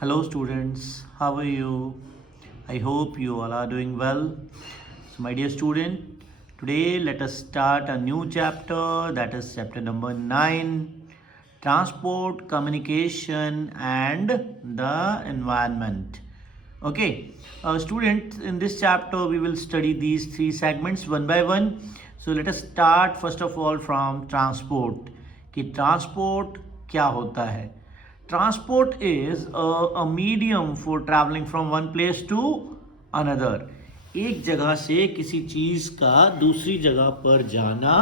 Hello, students. How are you? I hope you all are doing well. So, my dear student, today let us start a new chapter, that is chapter number 9, Transport, Communication, and the Environment. Okay, students, in this chapter we will study these three segments one by one. So, let us start first of all from transport. कि transport क्या होता है? Transport is a medium for traveling from one place to another. एक जगह से किसी चीज का दूसरी जगह पर जाना,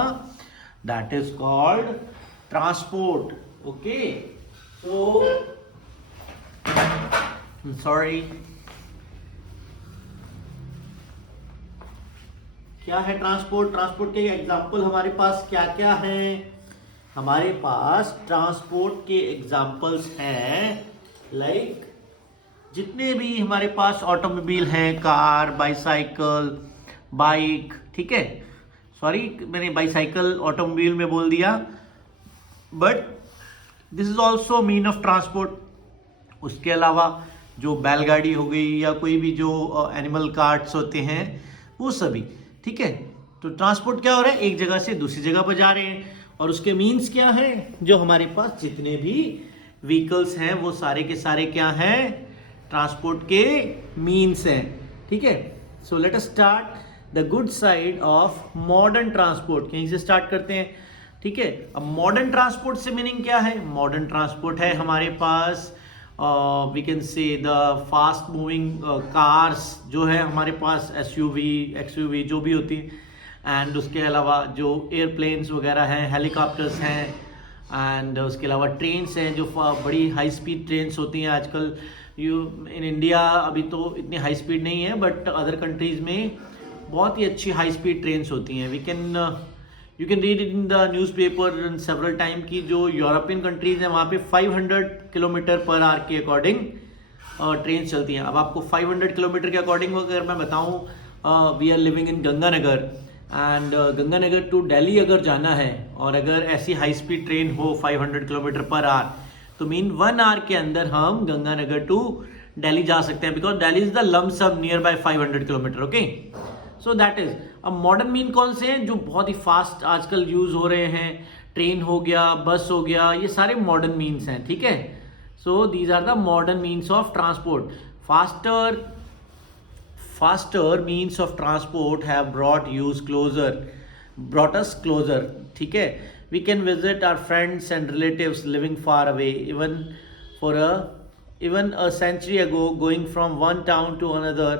that is called transport. Okay, so I'm sorry. क्या है ट्रांसपोर्ट? ट्रांसपोर्ट के एग्जाम्पल हमारे पास क्या क्या हैं? हमारे पास ट्रांसपोर्ट के एग्जाम्पल्स हैं लाइक जितने भी हमारे पास ऑटोमोबाइल हैं, कार, बाईसाइकिल, बाइक, ठीक है, सॉरी मैंने बाईसाइकिल ऑटोमोबाइल में बोल दिया, but this is also mean of transport. उसके अलावा जो बैलगाड़ी हो गई या कोई भी जो एनिमल कार्ट्स होते हैं वो सभी, ठीक है। तो ट्रांसपोर्ट क्या हो रहा है? एक जगह से दूसरी जगह पर जा रहे हैं, और उसके मीन्स क्या हैं? जो हमारे पास जितने भी व्हीकल्स हैं वो सारे के सारे क्या हैं? ट्रांसपोर्ट के मीन्स हैं, ठीक है। So let us start the good side of modern transport. कहीं से स्टार्ट करते हैं, ठीक है। अब मॉडर्न ट्रांसपोर्ट से मीनिंग क्या है? मॉडर्न ट्रांसपोर्ट है हमारे पास we can say the fast moving cars जो है हमारे पास, एसयूवी, एक्सयूवी जो भी होती है, एंड उसके अलावा जो एयरप्लेन्स वगैरह हैं, हेलीकॉप्टर्स हैं, एंड उसके अलावा ट्रेन्स हैं जो बड़ी हाई स्पीड ट्रेन्स होती हैं आजकल। इन इंडिया अभी तो इतनी हाई स्पीड नहीं है, बट अदर कंट्रीज़ में बहुत ही अच्छी हाई स्पीड ट्रेन्स होती हैं। You can read it in the newspaper several time की जो यूरोपियन कंट्रीज़ हैं वहाँ पे 500 किलोमीटर पर आवर के अकॉर्डिंग ट्रेन चलती हैं। अब आपको 500 किलोमीटर के अकॉर्डिंग अगर मैं बताऊँ, we are living in Ganganagar, and Ganganagar to Delhi अगर जाना है और अगर ऐसी हाई स्पीड ट्रेन हो 500 किलोमीटर पर आवर, तो मीन 1 आवर के अंदर हम गंगानगर टू दिल्ली जा सकते हैं, because Delhi is the lump sum near by 500 kilometre. Okay, so that is. अब मॉडर्न मीन कौन से हैं जो बहुत ही फास्ट आजकल यूज हो रहे हैं? ट्रेन हो गया, बस हो गया, ये सारे मॉडर्न मीन्स हैं, ठीक है। So these are the modern means of transport. Faster means of transport have brought us closer, ठीक है। We can visit our friends and relatives living far away, even a century ago going from one town to another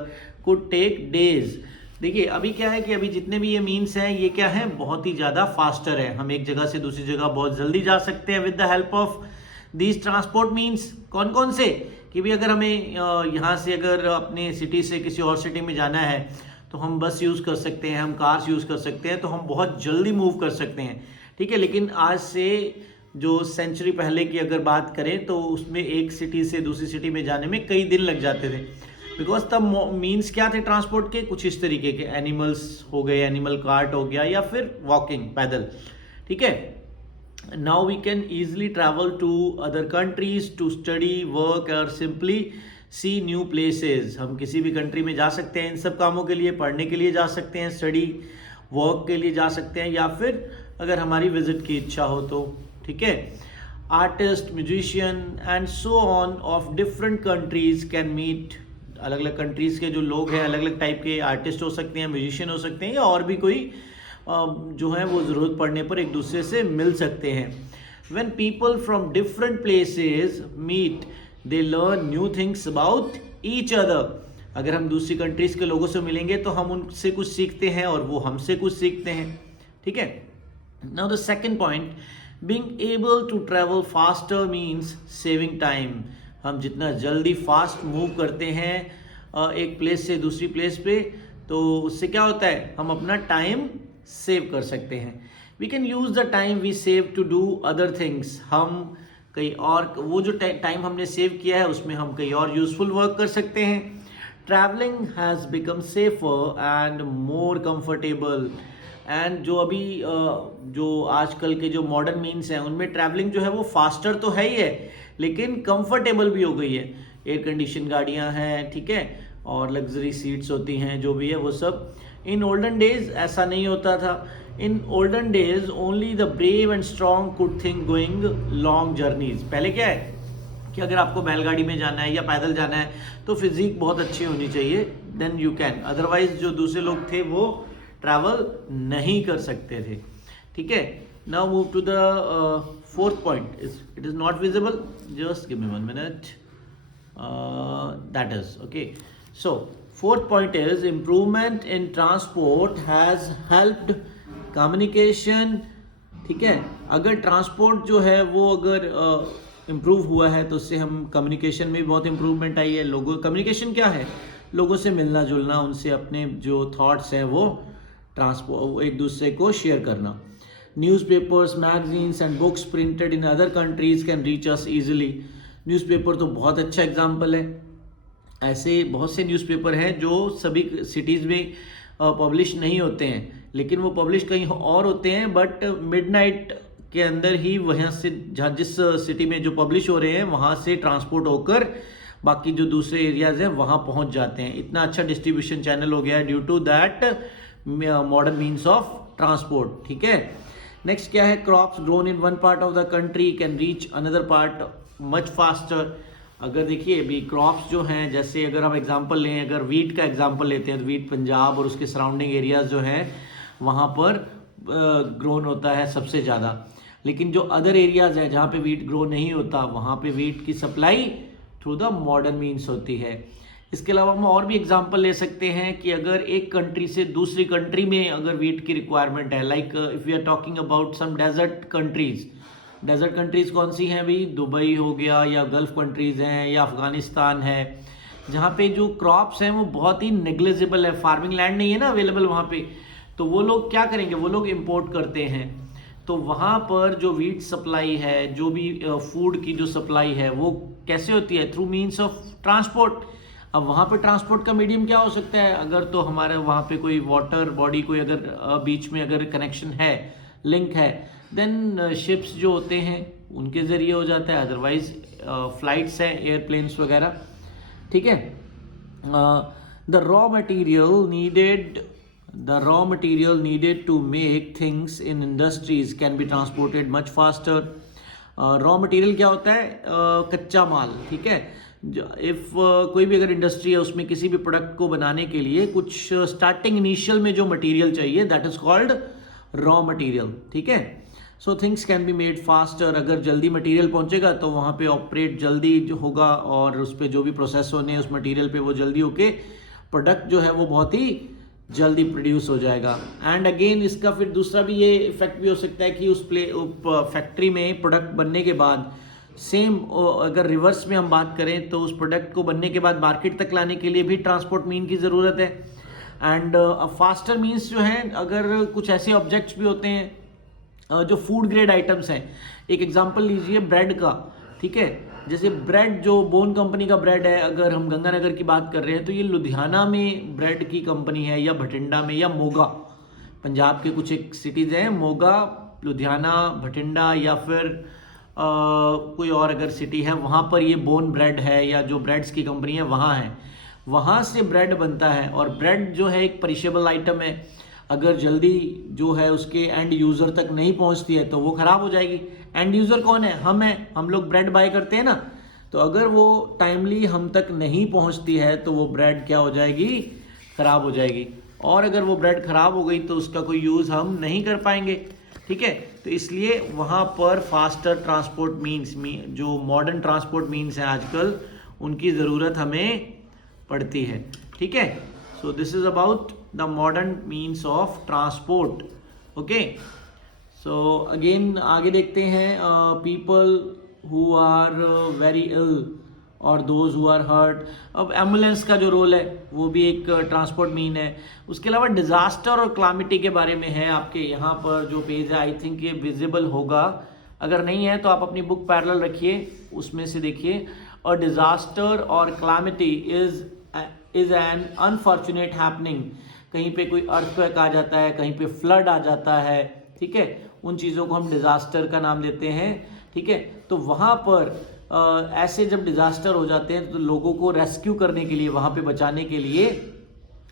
could take days। देखिए अभी क्या है कि अभी जितने भी ये मीन्स हैं ये क्या है? बहुत ही ज़्यादा फास्टर है। हम एक जगह से दूसरी जगह बहुत जल्दी जा सकते हैं with the help of these transport means. कौन कौन से? कि भी अगर हमें यहाँ से अगर अपने सिटी से किसी और सिटी में जाना है तो हम बस यूज़ कर सकते हैं, हम कार्स यूज़ कर सकते हैं, तो हम बहुत जल्दी मूव कर सकते हैं, ठीक है। लेकिन आज से जो सेंचुरी पहले की अगर बात करें तो उसमें एक सिटी से दूसरी सिटी में जाने में कई दिन लग जाते थे, बिकॉज तब मीन्स क्या थे ट्रांसपोर्ट के? कुछ इस तरीके के, एनिमल्स हो गए, एनिमल कार्ट हो गया, या फिर वॉकिंग, पैदल, ठीक है। Now we can easily travel to other countries to study, work or simply see new places। हम किसी भी कंट्री में जा सकते हैं इन सब कामों के लिए, पढ़ने के लिए जा सकते हैं, स्टडी वर्क के लिए जा सकते हैं, या फिर अगर हमारी विजिट की इच्छा हो तो, ठीक है। Artist, musician and so on of different countries can meet. अलग अलग कंट्रीज के जो लोग हैं, अलग अलग टाइप के आर्टिस्ट हो सकते हैं, म्यूजिशियन हो सकते हैं, या और भी कोई जो है वो ज़रूरत पड़ने पर एक दूसरे से मिल सकते हैं। When people from different places meet, they learn new things about each other। अगर हम दूसरी कंट्रीज के लोगों से मिलेंगे तो हम उनसे कुछ सीखते हैं और वो हमसे कुछ सीखते हैं, ठीक है। Now the second point, being able to travel faster means saving time। हम जितना जल्दी फास्ट मूव करते हैं एक प्लेस से दूसरी प्लेस पे, तो उससे क्या होता है? हम अपना टाइम सेव कर सकते हैं। We can use the time we save to do other things. हम कई और वो जो टाइम हमने सेव किया है उसमें हम कई और यूजफुल वर्क कर सकते हैं। Travelling has become safer and more comfortable. And जो अभी जो आजकल के जो मॉडर्न मीन्स हैं उनमें ट्रैवलिंग जो है वो फास्टर तो है ही है, लेकिन कंफर्टेबल भी हो गई है। एयर कंडीशन गाड़ियां हैं, ठीक है, और लग्जरी सीट्स होती हैं, जो भी है वो सब। इन ओल्डन डेज ऐसा नहीं होता था। In olden days only the brave and strong could think going long journeys. पहले क्या है कि अगर आपको बैलगाड़ी में जाना है या पैदल जाना है तो फिजिक बहुत अच्छी होनी चाहिए, देन यू कैन, अदरवाइज जो दूसरे लोग थे वो ट्रैवल नहीं कर सकते थे, ठीक है। Now move to the fourth point, it is not visible, just give me 1 minute, that is okay. So fourth point is improvement in transport has helped communication, ठीक है। अगर ट्रांसपोर्ट जो है वो अगर इम्प्रूव हुआ है तो उससे हम कम्युनिकेशन में भी बहुत इम्प्रूवमेंट आई है। लोगों कम्युनिकेशन क्या है, लोगों से मिलना जुलना, उनसे अपने जो थॉट्स हैं वो ट्रांसपोर्ट एक दूसरे को शेयर करना। Newspapers, magazines and books printed in other countries can reach us easily. Newspaper तो बहुत अच्छा एग्जाम्पल है। ऐसे बहुत से न्यूज़पेपर हैं जो सभी सिटीज़ में पब्लिश नहीं होते हैं, लेकिन वो पब्लिश कहीं और होते हैं, बट मिडनाइट के अंदर ही वहाँ से जहाँ जिस सिटी में जो पब्लिश हो रहे हैं वहाँ से ट्रांसपोर्ट होकर बाकी जो दूसरे एरियाज हैं वहाँ पहुँच जाते हैं। इतना अच्छा डिस्ट्रीब्यूशन चैनल हो गया है due to that modern means of transport, ठीक है। नेक्स्ट क्या है, crops grown in one part of the country can reach another part much faster. अगर देखिए अभी क्रॉप्स जो हैं, जैसे अगर हम एग्जांपल लें, अगर वीट का एग्जांपल लेते हैं तो वीट पंजाब और उसके सराउंडिंग एरियाज जो हैं वहाँ पर ग्रोन होता है सबसे ज़्यादा। लेकिन जो अदर एरियाज हैं जहाँ पे वीट ग्रो नहीं होता वहाँ पे वीट की supply through the modern means होती है। इसके अलावा हम और भी एग्जांपल ले सकते हैं कि अगर एक कंट्री से दूसरी कंट्री में अगर वीट की रिक्वायरमेंट है, like if we are talking about some desert countries. Desert countries कौन सी हैं भाई, दुबई हो गया, या गल्फ़ कंट्रीज़ हैं, या अफ़गानिस्तान है, जहाँ पे जो क्रॉप्स हैं वो बहुत ही नेग्लिजिबल है, फार्मिंग लैंड नहीं है ना अवेलेबल वहाँ पे, तो वो लोग क्या करेंगे, वो लोग इम्पोर्ट करते हैं। तो वहाँ पर जो वीट सप्लाई है, जो भी फूड की जो सप्लाई है वो कैसे होती है, थ्रू मीन्स ऑफ ट्रांसपोर्ट। अब वहाँ पे ट्रांसपोर्ट का मीडियम क्या हो सकता है, अगर तो हमारे वहाँ पे कोई वाटर बॉडी, कोई अगर बीच में अगर कनेक्शन है, लिंक है, देन शिप्स जो होते हैं उनके ज़रिए हो जाता है, अदरवाइज फ्लाइट्स हैं, एयरप्लेन्स वगैरह, ठीक है। The raw material needed to make things in industries can be transported much faster. Raw material क्या होता है, कच्चा माल, ठीक है। इफ़ कोई भी अगर इंडस्ट्री है उसमें किसी भी प्रोडक्ट को बनाने के लिए कुछ स्टार्टिंग इनिशियल में जो मटेरियल चाहिए, that is called raw material, ठीक है। So things can be made faster. अगर जल्दी मटेरियल पहुंचेगा तो वहाँ पे ऑपरेट जल्दी जो होगा और उस पर जो भी प्रोसेस होने हैं उस मटेरियल पे वो जल्दी होके प्रोडक्ट जो है वो बहुत ही जल्दी प्रोड्यूस हो जाएगा। एंड अगेन इसका फिर दूसरा भी ये इफेक्ट भी हो सकता है कि उस फैक्ट्री में प्रोडक्ट बनने के बाद सेम, अगर रिवर्स में हम बात करें तो उस प्रोडक्ट को बनने के बाद मार्केट तक लाने के लिए भी ट्रांसपोर्ट मीन की ज़रूरत है। एंड फास्टर मीन्स जो है, अगर कुछ ऐसे ऑब्जेक्ट्स भी होते हैं जो फूड ग्रेड आइटम्स हैं, एक एग्जांपल लीजिए ब्रेड का, ठीक है। जैसे ब्रेड जो बोन कंपनी का ब्रेड है, अगर हम गंगानगर की बात कर रहे हैं तो ये लुधियाना में ब्रेड की कंपनी है, या भटिंडा में, या मोगा, पंजाब के कुछ एक सिटीज़ हैं, मोगा, लुधियाना, भटिंडा, या फिर कोई और अगर सिटी है वहाँ पर ये बोन ब्रेड है, या जो ब्रेड्स की कंपनी है वहाँ है, वहाँ से ब्रेड बनता है। और ब्रेड जो है एक परिशेबल आइटम है, अगर जल्दी जो है उसके एंड यूज़र तक नहीं पहुँचती है तो वो ख़राब हो जाएगी। एंड यूज़र कौन है, हम हैं, हम लोग ब्रेड बाय करते हैं ना, तो अगर वो टाइमली हम तक नहीं पहुँचती है तो वो ब्रेड क्या हो जाएगी, ख़राब हो जाएगी। और अगर वो ब्रेड ख़राब हो गई तो उसका कोई यूज़ हम नहीं कर पाएंगे, ठीक है। तो इसलिए वहाँ पर फास्टर ट्रांसपोर्ट मीन्स जो मॉडर्न ट्रांसपोर्ट मीन्स हैं आजकल, उनकी ज़रूरत हमें पड़ती है, ठीक है। So this is about the modern means of transport, okay. So again आगे देखते हैं, पीपल हु आर वेरी इल और दोज हु आर हर्ट। अब एम्बुलेंस का जो रोल है वो भी एक ट्रांसपोर्ट मीन है। उसके अलावा डिज़ास्टर और क्लामिटी के बारे में है, आपके यहाँ पर जो पेज है आई थिंक ये विजिबल होगा, अगर नहीं है तो आप अपनी बुक पैरेलल रखिए, उसमें से देखिए। और डिज़ास्टर और calamity is an unfortunate happening, कहीं पे कोई अर्थक्वेक आ जाता है, कहीं पे फ्लड आ जाता है, ठीक है, उन चीज़ों को हम डिज़ास्टर का नाम देते हैं, ठीक है। तो वहाँ पर ऐसे जब डिज़ास्टर हो जाते हैं तो लोगों को रेस्क्यू करने के लिए, वहाँ पे बचाने के लिए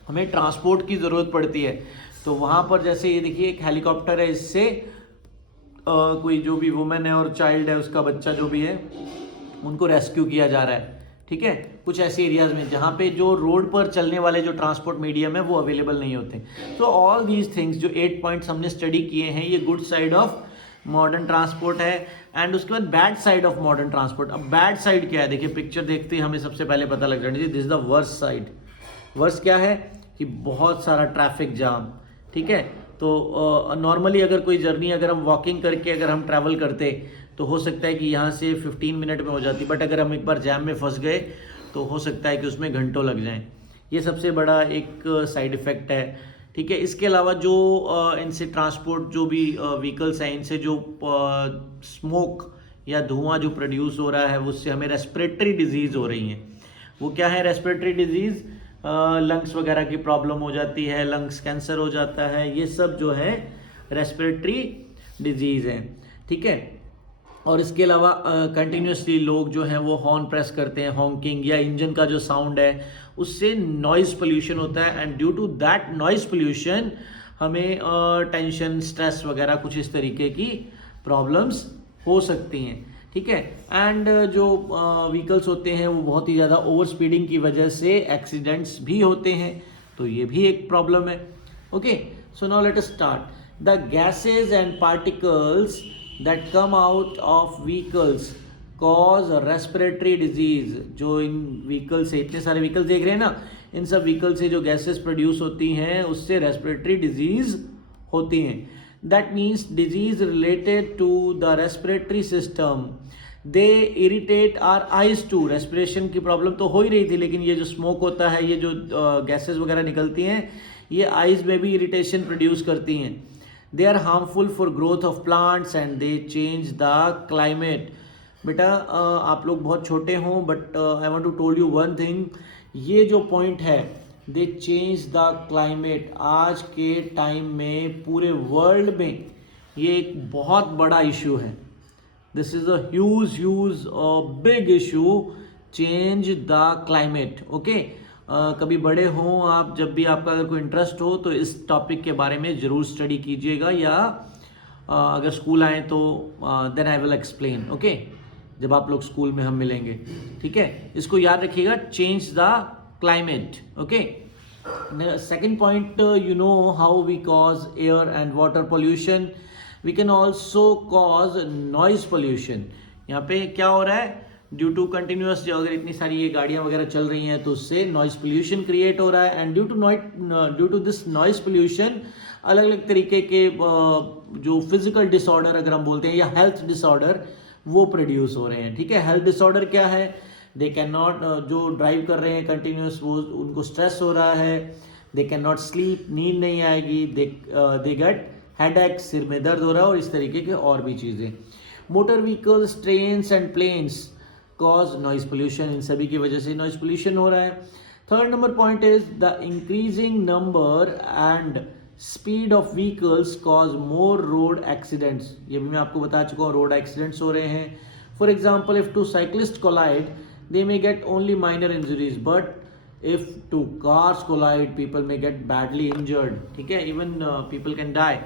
हमें ट्रांसपोर्ट की ज़रूरत पड़ती है। तो वहाँ पर जैसे ये देखिए एक हेलीकॉप्टर है, इससे कोई जो भी वुमेन है और चाइल्ड है, उसका बच्चा जो भी है, उनको रेस्क्यू किया जा रहा है। ठीक है, कुछ ऐसे एरियाज़ में जहाँ पे जो रोड पर चलने वाले जो ट्रांसपोर्ट मीडियम है वो अवेलेबल नहीं होते। तो ऑल दीज थिंग्स, जो 8 पॉइंट्स हमने स्टडी किए हैं, ये good side of modern transport है। एंड उसके बाद bad side of modern transport. अब बैड साइड क्या है, देखिए पिक्चर देखते ही हमें सबसे पहले पता लग जाना चाहिए, this is the worst side. Worst क्या है कि बहुत सारा ट्रैफिक जाम। ठीक है, तो नॉर्मली अगर कोई जर्नी अगर हम वॉकिंग करके अगर हम ट्रैवल करते तो हो सकता है कि यहाँ से 15 मिनट में हो जाती, बट अगर हम एक बार जैम में फंस गए तो हो सकता है कि उसमें घंटों लग जाएं। ये सबसे बड़ा एक साइड इफ़ेक्ट है। ठीक है, इसके अलावा जो इनसे ट्रांसपोर्ट जो भी व्हीकल्स हैं, इनसे जो स्मोक या धुआं जो प्रोड्यूस हो रहा है, उससे हमें रेस्पिरेटरी डिजीज़ हो रही हैं। वो क्या है रेस्पिरेटरी डिजीज़? लंग्स वगैरह की प्रॉब्लम हो जाती है, लंग्स कैंसर हो जाता है, ये सब जो है रेस्पिरेटरी डिजीज़ है। ठीक है, और इसके अलावा कंटिन्यूसली लोग जो हैं वो हॉर्न प्रेस करते हैं, हॉन्किंग या इंजन का जो साउंड है उससे नॉइज़ पोल्यूशन होता है। And due to that noise pollution हमें टेंशन, स्ट्रेस वगैरह कुछ इस तरीके की प्रॉब्लम्स हो सकती हैं। ठीक है, एंड जो व्हीकल्स होते हैं वो बहुत ही ज़्यादा ओवर स्पीडिंग की वजह से एक्सीडेंट्स भी होते हैं, तो ये भी एक प्रॉब्लम है। Okay, so now let us start. The gases and particles that come out of vehicles cause respiratory disease। जो इन व्हीकल से, इतने सारे व्हीकल देख रहे हैं ना, इन सब व्हीकल से जो गैसेस प्रोड्यूस होती हैं उससे रेस्पिरेटरी डिजीज होती हैं। That means disease related to the respiratory system. They irritate our eyes too. Respiration की प्रॉब्लम तो हो ही रही थी, लेकिन ये जो स्मोक होता है, ये जो गैसेस वगैरह निकलती हैं, ये आइज में भी इरिटेशन प्रोड्यूस करती हैं। They are harmful for growth of plants and they change the climate। बेटा आप लोग बहुत छोटे हों, but I want to told you one thing, ये जो पॉइंट है, दे चेंज द क्लाइमेट, आज के टाइम में पूरे वर्ल्ड में ये एक बहुत बड़ा इशू है। This is a huge big issue, change the climate. Okay, कभी बड़े हों आप, जब भी आपका अगर कोई इंटरेस्ट हो तो इस टॉपिक के बारे में ज़रूर स्टडी कीजिएगा, या अगर स्कूल आए तो then I will explain. Okay, जब आप लोग स्कूल में हम मिलेंगे। ठीक है, इसको याद रखिएगा, change the climate. Okay, second point, you know how we cause air and water pollution, we can also cause noise pollution. यहाँ पे क्या हो रहा है, ड्यू टू कंटिन्यूस, जो अगर इतनी सारी ये गाड़ियाँ वगैरह चल रही हैं तो उससे नॉइस पोल्यूशन क्रिएट हो रहा है। And due to this noise pollution अलग अलग तरीके के जो फिजिकल डिसऑर्डर अगर हम बोलते हैं, या हेल्थ डिसऑर्डर, वो प्रोड्यूस हो रहे हैं। ठीक है, हेल्थ डिसऑर्डर क्या है? दे कैन नॉट, जो ड्राइव कर रहे हैं कंटिन्यूस, वो उनको स्ट्रेस हो रहा है, दे कैन नॉट स्लीप, नींद नहीं आएगी, दे गेट हेडेक, सिर में दर्द हो रहा है, और इस तरीके के और भी चीज़ें। Motor vehicles, trains and planes cause noise pollution, इन सभी की वजह से नॉइज पोल्यूशन हो रहा है। Third number point is the increasing number and speed of vehicles cause more road accidents. ये भी मैं आपको बता चुका हूँ, रोड एक्सीडेंट्स हो रहे हैं। For example, if two cyclist collide they may get only minor injuries, but if two cars collide people may get badly injured. ठीक है, इवन पीपल कैन डाई।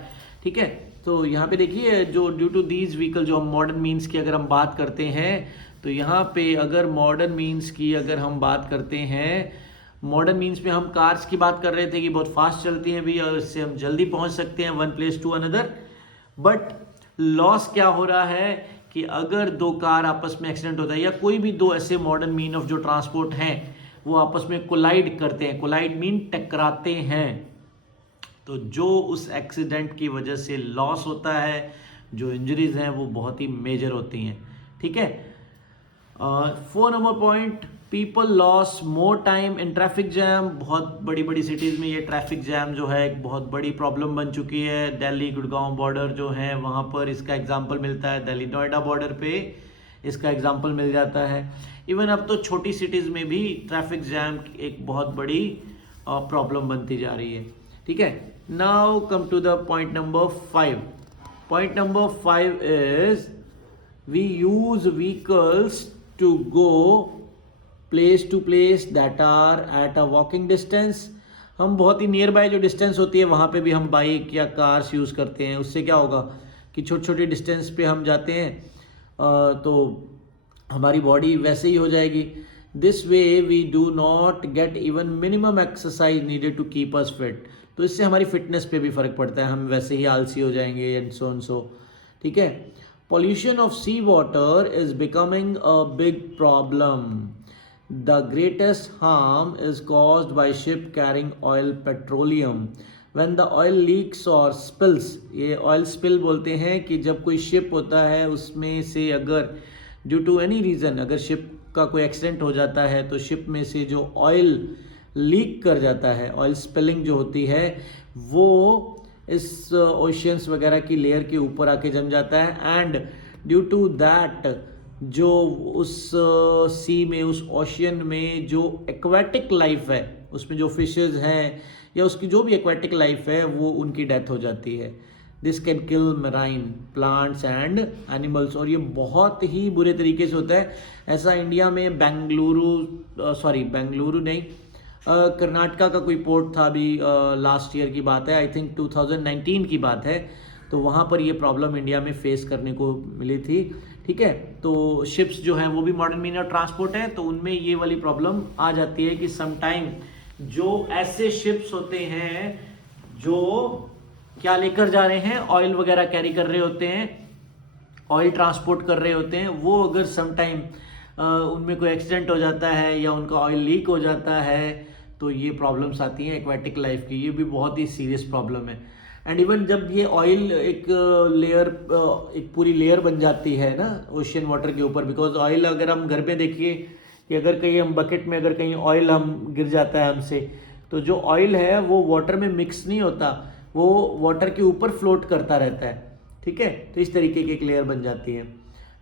ठीक है, तो यहाँ पे देखिए, जो ड्यू टू दीज व्हीकल, जो हम मॉडर्न मीन्स की अगर हम बात करते हैं, तो यहाँ पे अगर मॉडर्न मीन्स की अगर हम बात करते हैं, मॉडर्न मीन्स में हम कार्स की बात कर रहे थे कि बहुत फास्ट चलती हैं भी, और इससे हम जल्दी पहुँच सकते हैं one place to another. But loss क्या हो रहा है कि अगर दो कार आपस में एक्सीडेंट होता है, या कोई भी दो ऐसे मॉडर्न मीन ऑफ जो ट्रांसपोर्ट हैं वो आपस में कोलाइड करते हैं, कोलाइड मीन टकराते हैं, तो जो उस एक्सीडेंट की वजह से लॉस होता है, जो इंजरीज हैं वो बहुत ही मेजर होती हैं। ठीक है, 4 number point, people loss more time in traffic jam. बहुत बड़ी बड़ी सिटीज़ में ये ट्रैफिक जैम जो है एक बहुत बड़ी प्रॉब्लम बन चुकी है। दिल्ली गुड़गांव बॉर्डर जो है वहाँ पर इसका एग्जांपल मिलता है, दिल्ली नोएडा बॉर्डर पे इसका एग्जांपल मिल जाता है। इवन अब तो छोटी सिटीज़ में भी ट्रैफिक जैम एक बहुत बड़ी प्रॉब्लम बनती जा रही है। ठीक है, now come to the point number 5। Point number 5 is we use vehicles to go place to place that are at a walking distance. हम बहुत ही नियर बाय जो डिस्टेंस होती है वहाँ पे भी हम बाइक या कार्स यूज़ करते हैं. उससे क्या होगा कि छोटे छोटे डिस्टेंस पे हम जाते हैं तो हमारी बॉडी वैसे ही हो जाएगी. This way we do not get even minimum exercise needed to keep us fit. तो इससे हमारी फिटनेस पे भी फ़र्क पड़ता है, हम वैसे ही आलसी हो जाएंगे एंड सो. ठीक है. Pollution of sea water is becoming a big problem. The greatest harm is caused by ship carrying oil petroleum. When the oil leaks or spills, ये oil spill बोलते हैं कि जब कोई ship होता है उसमें से अगर due to any reason अगर ship का कोई एक्सीडेंट हो जाता है तो ship में से जो oil लीक कर जाता है, oil spilling जो होती है वो इस ओशियंस वगैरह की लेयर के ऊपर आके जम जाता है. एंड ड्यू टू दैट जो उस सी में, उस ओशियन में जो एक्वेटिक लाइफ है, उसमें जो फिशेस हैं या उसकी जो भी एक्वेटिक लाइफ है वो उनकी डेथ हो जाती है. This can kill marine plants and animals. और ये बहुत ही बुरे तरीके से होता है. ऐसा इंडिया में बेंगलुरु नहीं, कर्नाटका का कोई पोर्ट था अभी लास्ट ईयर की बात है, आई थिंक 2019 की बात है. तो वहाँ पर ये प्रॉब्लम इंडिया में फेस करने को मिली थी. ठीक है. तो शिप्स जो हैं वो भी मॉडर्न मीन ऑफ ट्रांसपोर्ट है, तो उनमें ये वाली प्रॉब्लम आ जाती है कि समटाइम जो ऐसे शिप्स होते हैं जो क्या लेकर जा रहे हैं, ऑयल वगैरह कैरी कर रहे होते हैं, ऑयल ट्रांसपोर्ट कर रहे होते हैं, वो अगर समटाइम उनमें कोई एक्सीडेंट हो जाता है या उनका ऑयल लीक हो जाता है तो ये प्रॉब्लम्स आती हैं एक्वेटिक लाइफ की. ये भी बहुत ही सीरियस प्रॉब्लम है. एंड इवन जब ये ऑयल एक पूरी लेयर बन जाती है ना ओशियन वाटर के ऊपर, बिकॉज ऑयल अगर हम घर पे देखिए कि अगर कहीं हम बकेट में अगर कहीं ऑयल हम गिर जाता है हमसे, तो जो ऑयल है वो वाटर में मिक्स नहीं होता, वो वाटर के ऊपर फ्लोट करता रहता है. ठीक है. तो इस तरीके की एक लेयर बन जाती है.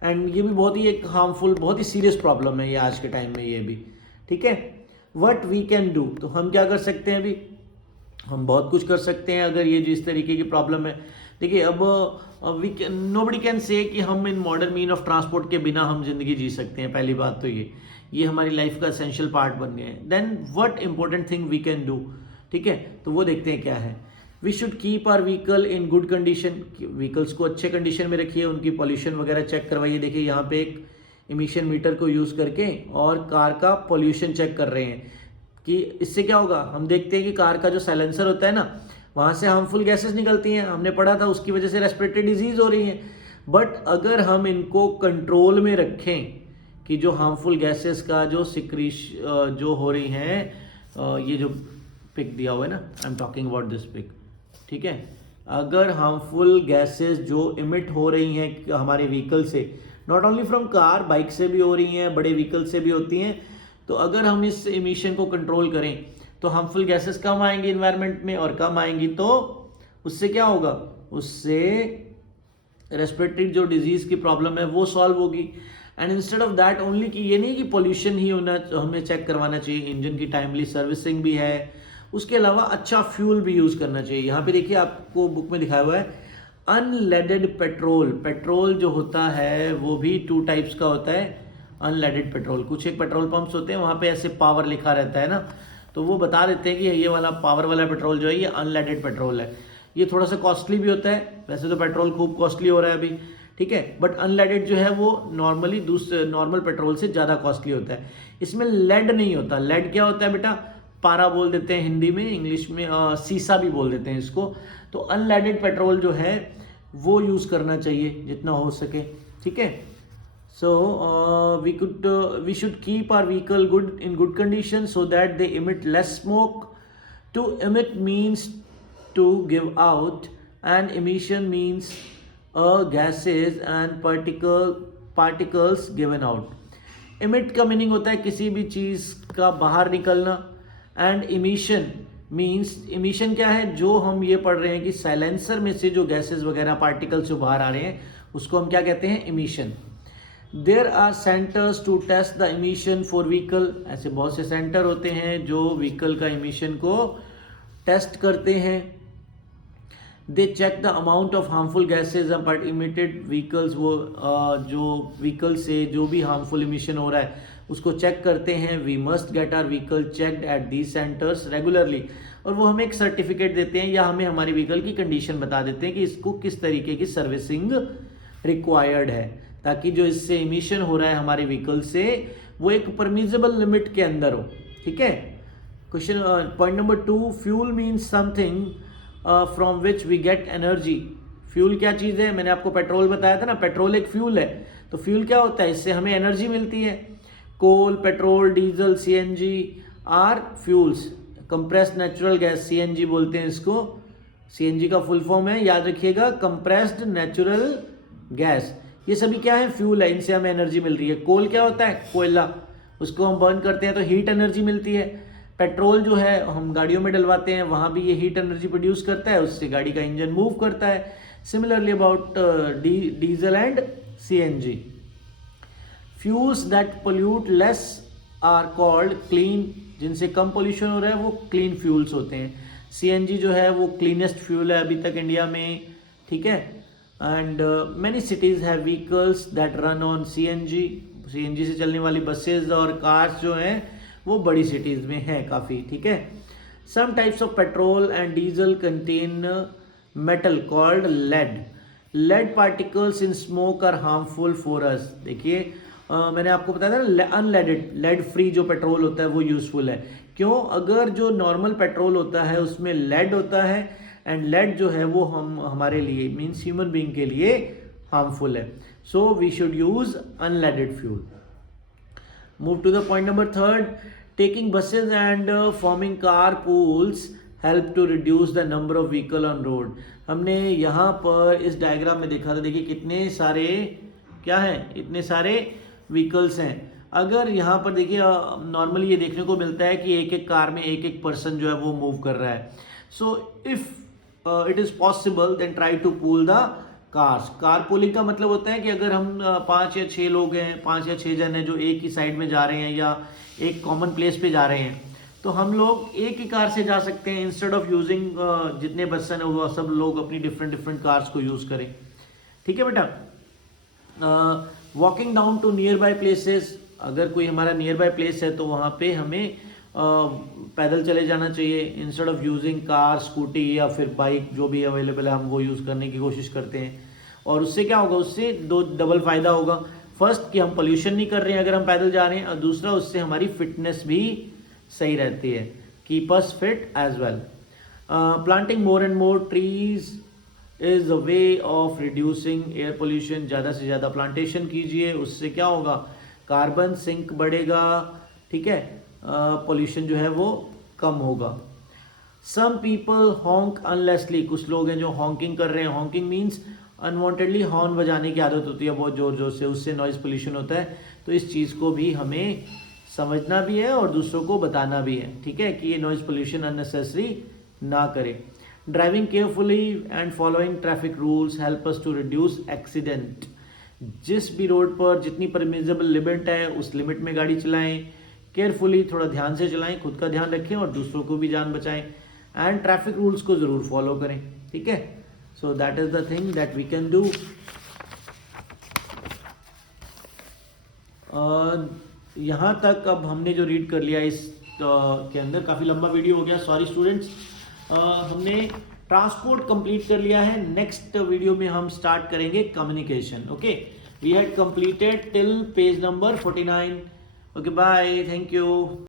एंड ये भी बहुत ही एक हार्मफुल, बहुत ही सीरियस प्रॉब्लम है ये आज के टाइम में ये भी. ठीक है. व्हाट वी कैन डू, तो हम क्या कर सकते हैं. अभी हम बहुत कुछ कर सकते हैं अगर ये जो इस तरीके की प्रॉब्लम है. देखिए अब नोबडी कैन से कि हम in modern mean of transport के बिना हम जिंदगी जी सकते हैं. पहली बात तो ये हमारी लाइफ का एसेंशियल पार्ट बन गए हैं. Then what important thing we can do. ठीक है. तो वो देखते हैं क्या है. We should keep our vehicle in good condition. Vehicles को अच्छे कंडीशन में रखिए, उनकी पॉल्यूशन वगैरह चेक करवाइए. देखिए यहाँ पे एक इमिशन मीटर को यूज़ करके और कार का पॉल्यूशन चेक कर रहे हैं कि इससे क्या होगा. हम देखते हैं कि कार का जो साइलेंसर होता है ना, वहाँ से हार्मफुल गैसेस निकलती हैं. हमने पढ़ा था उसकी वजह से रेस्पिरेटरी डिजीज़ हो रही हैं. बट अगर हम इनको कंट्रोल में रखें कि जो हार्मफुल गैसेस का जो जो हो रही हैं, ये जो पिक दिया हुआ है ना, I am talking about this pic. ठीक है. अगर हार्मफुल गैसेस जो इमिट हो रही हैं हमारे व्हीकल से, not only from car, bike से भी हो रही हैं, बड़े व्हीकल से भी होती हैं, तो अगर हम इस इमिशन को कंट्रोल करें तो हार्मफुल गैसेस कम आएंगी इन्वायरमेंट में, और कम आएंगी तो उससे क्या होगा, उससे रेस्पिरेटरी जो डिजीज़ की प्रॉब्लम है वो सॉल्व होगी. And instead of that only कि ये नहीं कि पोल्यूशन ही होना, हमें चेक करवाना चाहिए, इंजन की टाइमली सर्विसिंग भी है, उसके अलावा अच्छा फ्यूल भी यूज़ करना चाहिए. यहाँ पे देखिए आपको बुक में दिखाया हुआ है अनलेडेड पेट्रोल. पेट्रोल जो होता है वो भी 2 टाइप्स का होता है. अनलेडेड पेट्रोल, कुछ एक पेट्रोल पंप्स होते हैं वहाँ पे ऐसे पावर लिखा रहता है ना, तो वो बता देते हैं कि ये वाला पावर वाला पेट्रोल जो है ये अनलेडेड पेट्रोल है. ये थोड़ा सा कॉस्टली भी होता है, वैसे तो पेट्रोल खूब कॉस्टली हो रहा है अभी. ठीक है. बट अनलेडेड जो है वो नॉर्मली दूसरे नॉर्मल पेट्रोल से ज़्यादा कॉस्टली होता है. इसमें लेड नहीं होता. लेड क्या होता है बेटा, पारा बोल देते हैं हिंदी में, इंग्लिश में सीसा भी बोल देते हैं इसको. तो अनलेडेड पेट्रोल जो है वो यूज़ करना चाहिए जितना हो सके. ठीक है. So we should keep our vehicle in good condition so that they emit less smoke. To emit means to give out, and emission means gases and particles given out. Emit का meaning होता है किसी भी चीज़ का बाहर निकलना, and emission means, emission क्या है, जो हम ये पढ़ रहे हैं कि साइलेंसर में से जो गैसेस वगैरह पार्टिकल्स जो बाहर आ रहे हैं उसको हम क्या कहते हैं, emission. There are centers to test the emission for vehicle. ऐसे बहुत से सेंटर होते हैं जो व्हीकल का इमिशन को टेस्ट करते हैं. They check the amount of harmful gases but emitted vehicles, वो जो व्हीकल से जो भी हार्मफुल इमिशन हो रहा है उसको चेक करते हैं. We must get our vehicle checked at these centres regularly, और वो हमें एक सर्टिफिकेट देते हैं या हमें हमारे व्हीकल की कंडीशन बता देते हैं कि इसको किस तरीके की सर्विसिंग रिक्वायर्ड है, ताकि जो इससे इमिशन हो रहा है हमारे व्हीकल से वो एक परमिजेबल लिमिट के अंदर हो. ठीक है. Question point number 2, fuel means something from which we get energy. Fuel क्या चीज़ है? मैंने आपको पेट्रोल बताया था ना, पेट्रोल एक फ्यूल है. तो फ्यूल क्या होता है? इससे हमें एनर्जी मिलती है. Coal, petrol, diesel, CNG are fuels. Compressed natural gas CNG बोलते हैं इसको. सीएनजी का फुल फॉर्म है, याद रखिएगा, कंप्रेस्ड नेचुरल गैस. ये सभी क्या है? फ्यूल है, इनसे हमें एनर्जी मिल रही है. कोल क्या होता है? कोयला, उसको हम बर्न करते हैं तो हीट एनर्जी मिलती है. पेट्रोल जो है हम गाड़ियों में डलवाते हैं, वहाँ भी ये हीट एनर्जी प्रोड्यूस करता है, उससे गाड़ी का इंजन मूव करता है. Similarly about diesel and CNG. Fuels that pollute less are called clean. जिनसे कम पोल्यूशन हो रहा है वो क्लीन फ्यूल्स होते हैं. सीएनजी जो है वो क्लीनेस्ट फ्यूल है अभी तक इंडिया में. ठीक है. And many cities have vehicles that run on CNG. CNG से चलने वाली बसेज और कार्स जो हैं वो बड़ी सिटीज़ में हैं काफ़ी. ठीक है. Some types of petrol and diesel contain metal called lead. Lead particles in smoke are harmful for us. देखिए मैंने आपको बताया था ना, अनलेडेड, लेड फ्री जो पेट्रोल होता है वो यूज़फुल है. क्यों? अगर जो नॉर्मल पेट्रोल होता है उसमें लेड होता है, एंड लेड जो है वो हमारे लिए मीन्स ह्यूमन बीइंग के लिए हार्मफुल है. So we should use unleaded fuel. Move to the point number 3. Taking buses and forming car pools help to reduce the number of vehicle on road. हमने यहाँ पर इस डायग्राम में देखा था. देखिए कितने सारे क्या हैं, इतने सारे व्हीकल्स हैं. अगर यहाँ पर देखिए नॉर्मली ये देखने को मिलता है कि एक एक कार में एक एक पर्सन जो है वो मूव कर रहा है. So if it is possible then try to pool the cars. Car pooling का मतलब होता है कि अगर हम 5 या 6 लोग हैं, 5 या 6 जन हैं जो एक ही साइड में जा रहे हैं या एक कॉमन प्लेस पे जा रहे हैं, तो हम लोग एक ही कार से जा सकते हैं. इंस्टेड ऑफ यूजिंग जितने पर्सन है वो सब लोग अपनी डिफरेंट कार्स को यूज़ करें. ठीक है बेटा. Walking down to nearby places. अगर कोई हमारा नियर बाय प्लेस है तो वहाँ पे हमें पैदल चले जाना चाहिए. Instead of using car, scooty या फिर बाइक जो भी अवेलेबल है हम वो यूज़ करने की कोशिश करते हैं. और उससे क्या होगा? उससे 2 डबल फ़ायदा होगा. फर्स्ट कि हम पोल्यूशन नहीं कर रहे हैं अगर हम पैदल जा रहे हैं, और दूसरा उससे हमारी फिटनेस भी सही रहती है. Keep us fit as well. Planting more and more trees is a way of reducing air pollution. ज़्यादा से ज़्यादा प्लांटेशन कीजिए, उससे क्या होगा? कार्बन सिंक बढ़ेगा. ठीक है. पोल्यूशन जो है वो कम होगा. Some people honk endlessly. कुछ लोग हैं जो हॉन्किंग कर रहे हैं. हॉन्किंग मीन्स अनवांटेडली हॉर्न बजाने की आदत होती है बहुत ज़ोर ज़ोर से, उससे नॉइज़ पोल्यूशन होता है. तो इस चीज़ को भी हमें समझना भी है और दूसरों को बताना भी है. ठीक है, कि ये नॉइज़ पोल्यूशन अननेसेसरी ना करें. Driving carefully and following traffic rules help us to reduce accident. जिस भी रोड पर जितनी परमिजेबल लिमिट है उस लिमिट में गाड़ी चलाएं. केयरफुली, थोड़ा ध्यान से चलाएं, खुद का ध्यान रखें और दूसरों को भी जान बचाएं. एंड ट्रैफिक रूल्स को ज़रूर फॉलो करें. ठीक है. So that is the thing that we can do. यहाँ तक अब हमने जो रीड कर लिया इस के अंदर, काफ़ी लंबा वीडियो हो गया, सॉरी स्टूडेंट्स. हमने ट्रांसपोर्ट कंप्लीट कर लिया है. नेक्स्ट वीडियो में हम स्टार्ट करेंगे communication. Okay, we had completed till page number 49. Okay, bye, thank you.